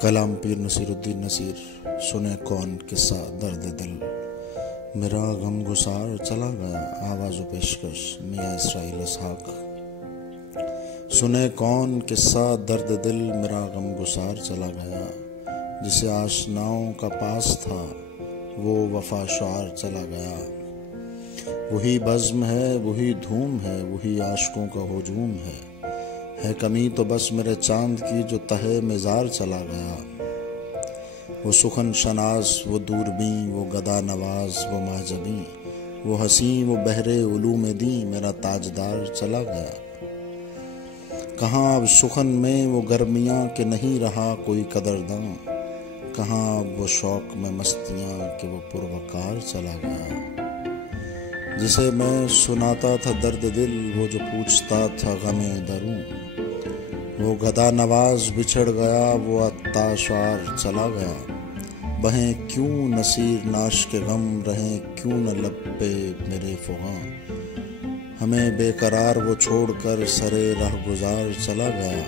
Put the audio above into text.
کلام پیر نصیر الدین نصیر۔ سنے کون قصہ درد دل، میرا غم گسار چلا گیا، آواز و پیشکش میاں اسرائیل اسحاق۔ سنے کون قصہ درد دل، میرا غم گسار چلا گیا، جسے آشناؤں کا پاس تھا وہ وفا شعار چلا گیا۔ وہی بزم ہے، وہی دھوم ہے، وہی عاشقوں کا ہجوم ہے کمی تو بس میرے چاند کی جو تہے مزار چلا گیا۔ وہ سخن شناس، وہ دوربیں، وہ گدا نواز، وہ مہجبیں، وہ حسیں، وہ بحر علوم دیں، میرا تاجدار چلا گیا۔ کہاں اب سخن میں وہ گرمیاں کہ نہیں رہا کوئی قدرداں، کہاں اب وہ شوق میں مستیاں کہ وہ پروقار چلا گیا۔ جسے میں سناتا تھا درد دل، وہ جو پوچھتا تھا غم دروں، وہ گدا نواز بچھڑ گیا، وہ عطاشار چلا گیا۔ بہیں کیوں نصیر ناش کے غم، رہیں کیوں نہ لب پہ میرے فغاں، ہمیں بے قرار وہ چھوڑ کر سرے راہ گزار چلا گیا۔